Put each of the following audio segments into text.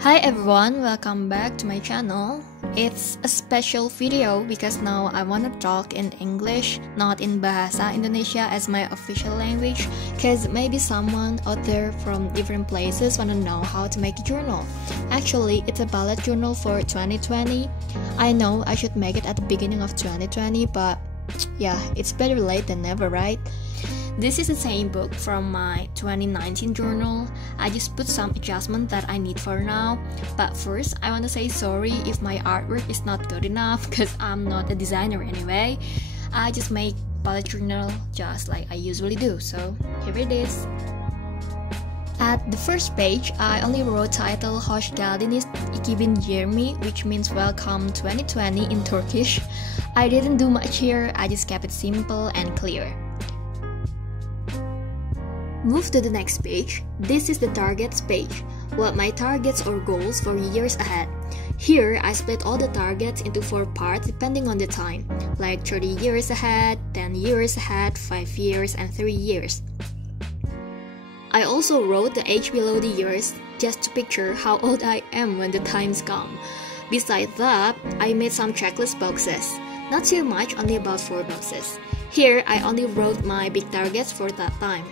Hi everyone, welcome back to my channel. It's a special video because now I want to talk in English, not in Bahasa Indonesia as my official language, because maybe someone out there from different places want to know how to make a journal. Actually, it's a bullet journal for 2020. I know I should make it at the beginning of 2020, but yeah, it's better late than never, right? This is the same book from my 2019 journal. I just put some adjustment that I need for now. But first, I want to say sorry if my artwork is not good enough because I'm not a designer anyway. I just make bullet journal just like I usually do. So here it is. At the first page, I only wrote title Hoş geldiniz 2020, which means welcome 2020 in Turkish. I didn't do much here, I just kept it simple and clear. Move to the next page. This is the targets page. What my targets or goals for years ahead. Here, I split all the targets into 4 parts depending on the time, like 30 years ahead, 10 years ahead, 5 years, and 3 years. I also wrote the age below the years just to picture how old I am when the times come. Besides that, I made some checklist boxes. Not too much, only about 4 boxes. Here, I only wrote my big targets for that time.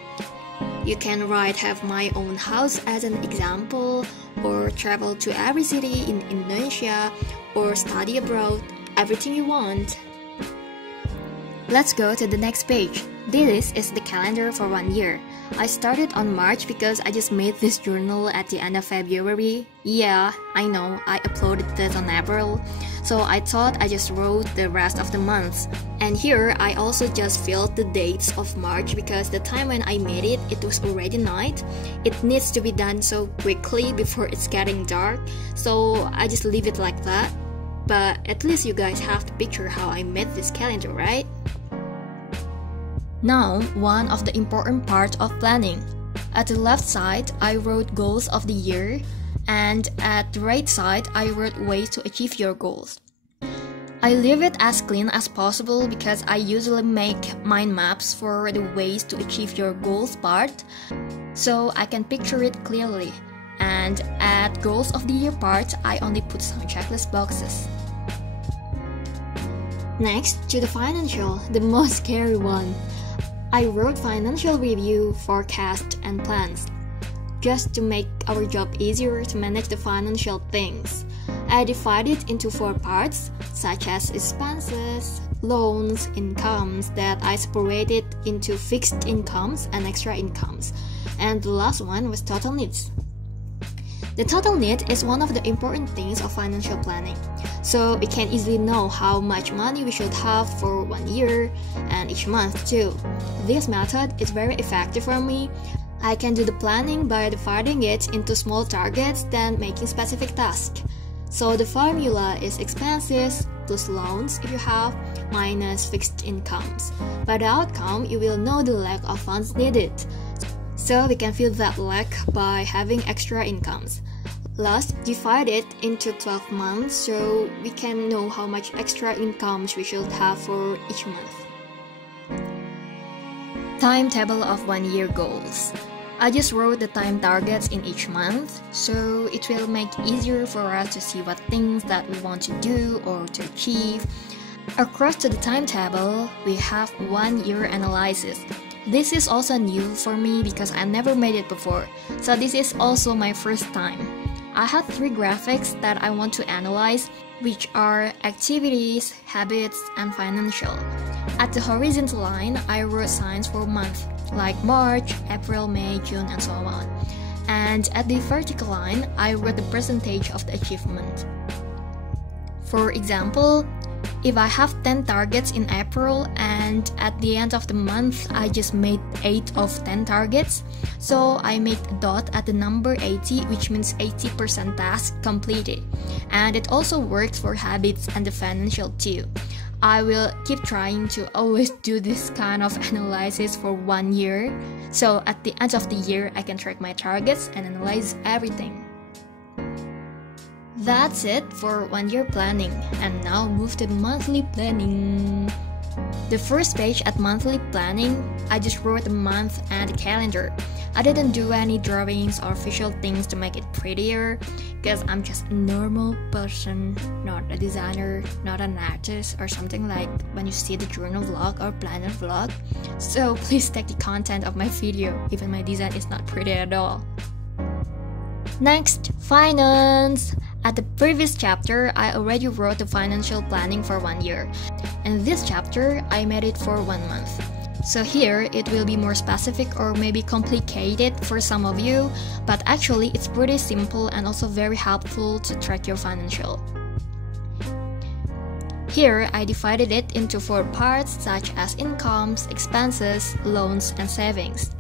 You can write have my own house as an example, or travel to every city in Indonesia, or study abroad, everything you want. Let's go to the next page. This is the calendar for 1 year. I started on March because I just made this journal at the end of February. Yeah, I know, I uploaded this on April. So I thought I just wrote the rest of the months. And here I also just filled the dates of March because the time when I made it, it was already night. It needs to be done so quickly before it's getting dark. So I just leave it like that. But at least you guys have to picture how I made this calendar, right? Now, one of the important parts of planning. At the left side, I wrote goals of the year, and at the right side, I wrote ways to achieve your goals. I leave it as clean as possible because I usually make mind maps for the ways to achieve your goals part, so I can picture it clearly. And at goals of the year part, I only put some checklist boxes. Next, to the financial, the most scary one. I wrote financial review, forecast, and plans, just to make our job easier to manage the financial things. I divided it into 4 parts, such as expenses, loans, incomes that I separated into fixed incomes and extra incomes. And the last one was total needs. The total need is one of the important things of financial planning. So we can easily know how much money we should have for 1 year and each month too. This method is very effective for me. I can do the planning by dividing it into small targets then making specific tasks. So the formula is expenses plus loans if you have minus fixed incomes. By the outcome, you will know the lack of funds needed. So we can fill that lack by having extra incomes. Last, divide it into 12 months so we can know how much extra incomes we should have for each month. Timetable of 1 year goals. I just wrote the time targets in each month, so it will make it easier for us to see what things that we want to do or to achieve. Across to the timetable, we have 1 year analysis. This is also new for me because I never made it before, so this is also my first time. I have 3 graphics that I want to analyze, which are activities, habits, and financial. At the horizontal line, I wrote signs for month, like March, April, May, June, and so on. And at the vertical line, I wrote the percentage of the achievement. For example, if I have 10 targets in April and at the end of the month I just made 8 of 10 targets, so I made a dot at the number 80, which means 80% task completed. And it also works for habits and the financial too. I will keep trying to always do this kind of analysis for 1 year, so at the end of the year I can track my targets and analyze everything. That's it for 1 year planning, and now move to the monthly planning. The first page at monthly planning, I just wrote the month and the calendar. I didn't do any drawings or visual things to make it prettier, because I'm just a normal person, not a designer, not an artist, or something like when you see the journal vlog or planner vlog. So please take the content of my video, even my design is not pretty at all. Next, finance. At the previous chapter, I already wrote the financial planning for 1 year. In this chapter, I made it for 1 month. So here, it will be more specific or maybe complicated for some of you, but actually it's pretty simple and also very helpful to track your financial. Here, I divided it into 4 parts such as incomes, expenses, loans, and savings.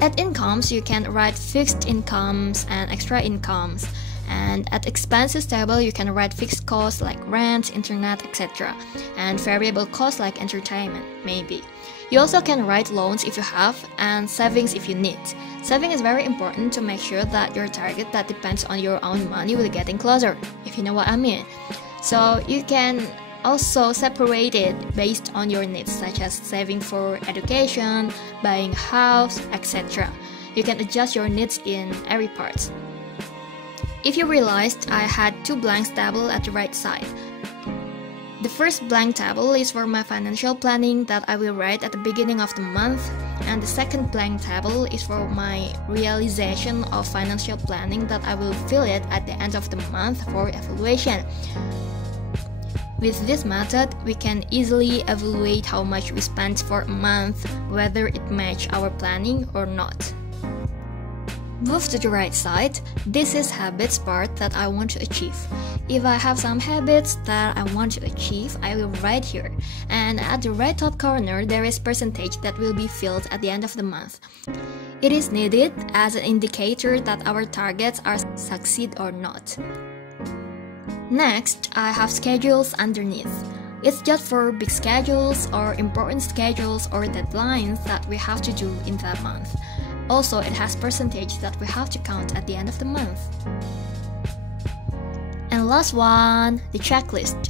At incomes, you can write fixed incomes and extra incomes. And at expenses table, you can write fixed costs like rent, internet, etc. And variable costs like entertainment, maybe. You also can write loans if you have, and savings if you need. Saving is very important to make sure that your target that depends on your own money will getting closer, if you know what I mean. So you can also separate it based on your needs, such as saving for education, buying a house, etc. You can adjust your needs in every part. If you realized, I had 2 blanks table at the right side. The first blank table is for my financial planning that I will write at the beginning of the month, and the second blank table is for my realization of financial planning that I will fill it at the end of the month for evaluation. With this method, we can easily evaluate how much we spent for a month, whether it matched our planning or not. Move to the right side. This is habits part that I want to achieve. If I have some habits that I want to achieve, I will write here. And at the right top corner, there is percentage that will be filled at the end of the month. It is needed as an indicator that our targets are succeed or not. Next, I have schedules underneath. It's just for big schedules or important schedules or deadlines that we have to do in that month. Also, it has percentage that we have to count at the end of the month. And last one, the checklist.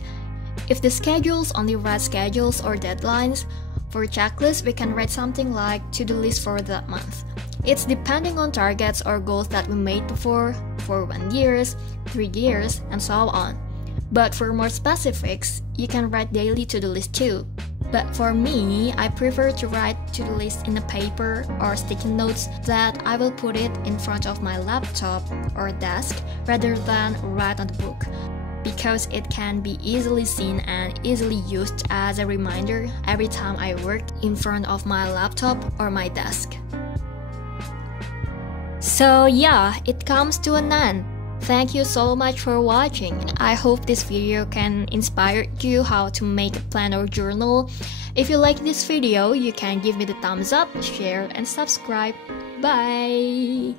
If the schedules only write schedules or deadlines, for checklist we can write something like to-do list for that month. It's depending on targets or goals that we made before, for 1 year, 3 years, and so on. But for more specifics, you can write daily to-do list too. But for me, I prefer to write to-do list in a paper or sticky notes that I will put it in front of my laptop or desk rather than write on the book, because it can be easily seen and easily used as a reminder every time I work in front of my laptop or my desk. So yeah, it comes to an end. Thank you so much for watching. I hope this video can inspire you how to make a plan or journal. If you like this video, you can give me the thumbs up, share, and subscribe. Bye!